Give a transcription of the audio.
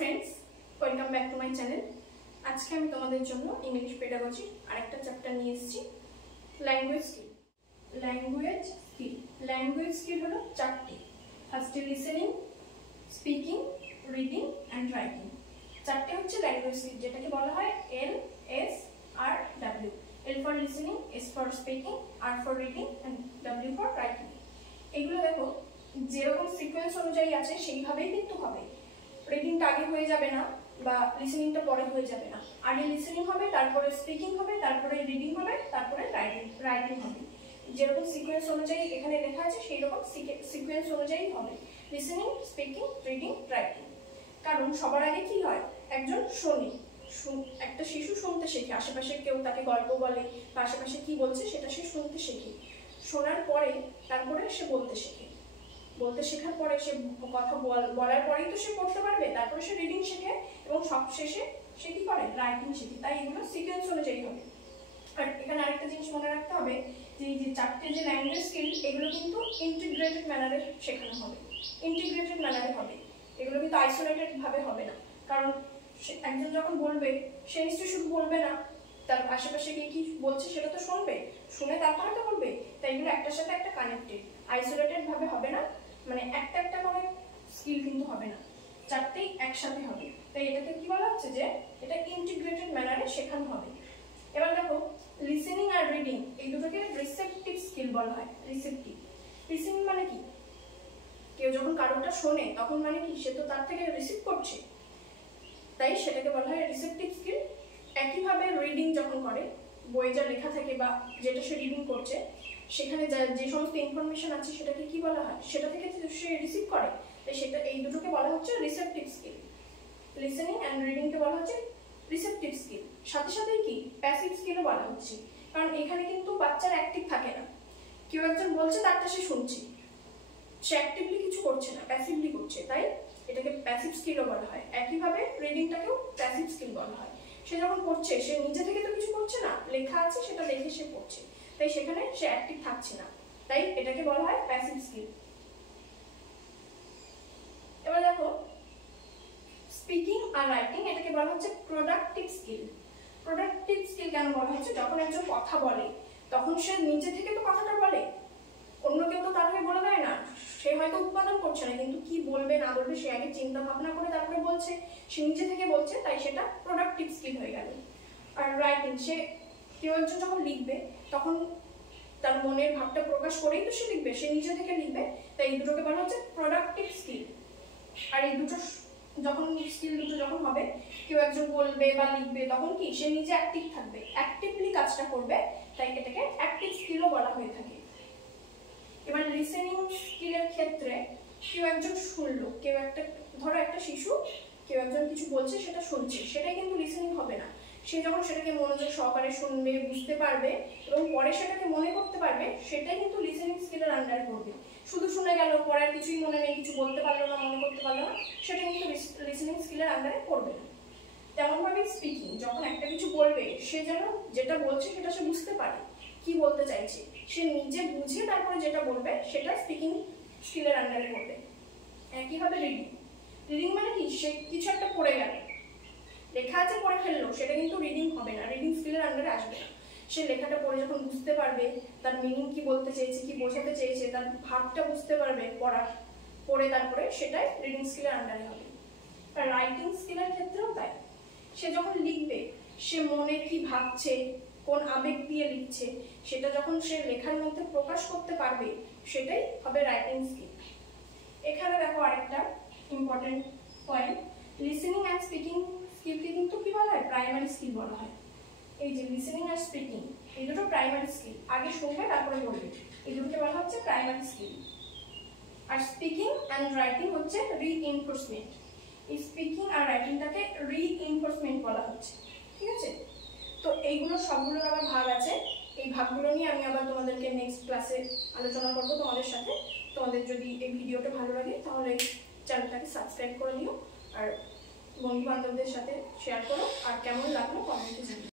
Friends, welcome back to my channel. आज के तुम्हारे इंग्लिश पेडागजी आरेकटा चैप्टार निये एसेछि लैंगुएज स्किल। लैंगुएज स्किल हलो चारटी। फार्स्टे listening, speaking, reading and writing. चारटे होच्छे लैंगुएज स्किल, जेटाके बला हय LSRW। L for listening, S for speaking, R for reading and W for writing. एगुलो देखो जेरकम सिक्वेंस अनुयायी आछे सेइभाবেই কিন্তু হবে। রিডিংটা আগে হয়ে যাবে না বা লিসেনিংটা পরে হয়ে যাবে না। আগে লিসেনিং হবে, তারপরে স্পিকিং হবে, তারপরে রিডিং হবে, তারপরে রাইটিং হবে। যেরকম সিকোয়েন্স অনুযায়ী এখানে লেখা আছে সেই রকম সিকোয়েন্স অনুযায়ী হবে লিসেনিং, স্পিকিং, রিডিং, রাইটিং। কারণ সবার আগে কি হয়, একজন শোনে, একটা শিশু শুনতে শেখে, আশেপাশে কেউ তাকে গল্প বলে বা আশেপাশে কি বলছে সেটা সে শুনতে শেখে। শোনার পরে তারপরে সে বলতে শেখে। বলতে শেখার পরে সে কথা বলার পরেই তো সে পড়তে পারবে, তারপরে সে রিডিং শেখে এবং সবশেষে সে কি করে, রাইটিং শেখে। তাই এগুলো সিকোয়েন্স অনুযায়ী হবে। আর এখানে আরেকটা জিনিস মনে রাখতে হবে যে এই যে চারটে যে ল্যাঙ্গুয়েজ স্কিল, এগুলো কিন্তু ইন্টিগ্রেটেড ম্যানারে শেখানো হবে। ইন্টিগ্রেটেড ম্যানারে হবে, এগুলো কিন্তু আইসোলেটেড ভাবে হবে না। কারণ একজন যখন বলবে সে নিশ্চয়ই শুধু বলবে না, তার আশেপাশে কি বলছে সেটা তো শুনবে, শুনে তারপরে তো বলবে। তাই এগুলো একটার সাথে একটা কানেক্টেড, আইসোলেটেড ভাবে হবে না, মানে একটা একটা করে স্কিল কিন্তু হবে না, চারটেই একসাথে হবে। তাই এটাকে কি বলা হচ্ছে যে এটা ইন্টিগ্রেটেড ম্যানারে শেখানো হবে। এবার দেখো লিসেনিং আর রিডিং এই দুটোকে রিসেপটিভ স্কিল বলা হয়। রিসেপটিভ লিসেনিং মানে কি, কেউ যখন কারোটা শোনে তখন মানে কি সে তো তার থেকে রিসিভ করছে, তাই সেটাকে বলা হয় রিসেপটিভ স্কিল। একইভাবে রিডিং যখন করে, বইয়ে যা লেখা থাকে বা যেটা সে রিডিং করছে সেখানে যে সমস্ত ইনফরমেশন আছে সেটাকে কি বলা হয়, সেটা থেকে সে রিসিভ করে, তাই সেটা এই দুটোকে বলা হচ্ছে রিসেপটিভ স্কিল। লিসেনিং এন্ড রিডিংকে বলা হচ্ছে রিসেপটিভ স্কিল। সাথে সাথে কি প্যাসিভ স্কিলও বলা হচ্ছে, কারণ এখানে কিন্তু বাচ্চারা অ্যাক্টিভ থাকে না। কেউ একজন বলছে তারটা সে শুনছে, সে অ্যাক্টিভলি কিছু করছে না, প্যাসিভলি করছে, তাই এটাকে প্যাসিভ স্কিলও বলা হয়। একইভাবে রিডিংটাকেও প্যাসিভ স্কিল বলা হয়। সে যখন পড়ছে সে নিজে থেকে তো কিছু করছে না, লেখা আছে সেটা দেখে সে পড়ছে, তাই সেখানে সে অ্যাক্টিভ থাকছে না, তাই এটাকে বলা হয় প্যাসিভ স্কিল। এবার দেখো স্পিকিং আর রাইটিং, এটাকে বলা হচ্ছে প্রোডাক্টিভ স্কিল। প্রোডাক্টিভ স্কিল কেন বলা হচ্ছে, যখন একজন কথা বলে তখন সে নিজে থেকে তো কথাটা বলে, অন্য কেউ তো তার হয়ে বলে দেয় না। সে হয়তো উৎপাদন করছে না, কিন্তু কি বলবে না বলবে সে আগে চিন্তা ভাবনা করে তারপরে বলছে, সে নিজে থেকে বলছে, তাই সেটা প্রোডাক্টিভ স্কিল হয়ে গেল। আর রাইটিং, সে কেউ একজন যখন লিখবে তখন তার মনের ভাবটা প্রকাশ করেই তো সে লিখবে, সে নিজে থেকে লিখবে, তাই এই দুটোকে বলা হচ্ছে প্রোডাক্টিভ স্কিল। আর এই দুটো যখন স্কিল দুটো যখন হবে, কেউ একজন বলবে বা লিখবে তখন কি সে নিজে অ্যাক্টিভ থাকবে, অ্যাক্টিভলি কাজটা করবে, তাই এটাকে অ্যাক্টিভ স্কিলও বলা হয়ে থাকে। এবার লিসেনিং স্কিলের ক্ষেত্রে কেউ একজন শুনলো, কেউ একটা ধরো একটা শিশু কেউ একজন কিছু বলছে সেটা শুনছে, সেটাই কিন্তু লিসেনিং হবে না। সে যখন সেটাকে মনোযোগ সহকারে শুনবে, বুঝতে পারবে এবং পরে সেটাকে মনে করতে পারবে, সেটাই কিন্তু লিসেনিং স্কিলের আন্ডারে পড়বে। শুধু শুনে গেল, পরে আর কিছুই মনে নেই, কিছু বলতে পারলো না, মনে করতে পারলো না, সেটা কিন্তু লিসেনিং স্কিলের আন্ডারে পড়বে না। তেমনভাবে স্পিকিং, যখন একটা কিছু বলবে সে যেন যেটা বলছে সেটা সে বুঝতে পারে, কি বলতে চাইছে, সে নিজে বুঝে তারপরে যেটা বলবে সেটা স্পিকিং স্কিলের আন্ডারে পড়বে। একইভাবে রিডিং, রিডিং মানে কি সে কিছু একটা পড়ে গেল, লেখা আছে পড়ে ফেললো, সেটা কিন্তু রিডিং হবে না, রিডিং স্কিলের আন্ডারে আসবে না। সে লেখাটা পড়ে যখন বুঝতে পারবে, তার মিনিং কি বলতে চেয়েছে, কি বোঝাতে চেয়েছে, তার ভাবটা বুঝতে পারবে পড়ে তারপরে সেটাই রিডিং স্কিলের আন্ডারে হবে। আর রাইটিং স্কিলের ক্ষেত্রেও তাই, সে যখন লিখবে সে মনে কি ভাবছে, কোন আবেগ দিয়ে লিখছে, সেটা যখন সে লেখার মধ্যে প্রকাশ করতে পারবে, সেটাই হবে রাইটিং স্কিল। এখানে দেখো আরেকটা important point, listening and speaking স্কিলকে কিন্তু কি বলা হয়, প্রাইমারি স্কিল বলা হয়। এই যে লিসেনিং আর স্পিকিং এই দুটো প্রাইমারি স্কিল, আগে শুনবে তারপরে বলবে, এই দুটোকে বলা হচ্ছে প্রাইমারি স্কিল। আর স্পিকিং অ্যান্ড রাইটিং হচ্ছে রিইনফোর্সমেন্ট। এই স্পিকিং আর রাইটিংটাকে রিইনফোর্সমেন্ট বলা হচ্ছে, ঠিক আছে। তো এইগুলো সবগুলোর আবার ভাগ আছে, এই ভাগগুলো নিয়ে আমি আবার তোমাদেরকে নেক্সট ক্লাসে আলোচনা করবো তোমাদের সাথে। তোমাদের যদি এই ভিডিওটা ভালো লাগে তাহলে চ্যানেলটাকে সাবস্ক্রাইব করে দিও, আর বন্ধু বান্ধবদের সাথে শেয়ার করো, আর কেমন লাগলো কমেন্টে জানিও।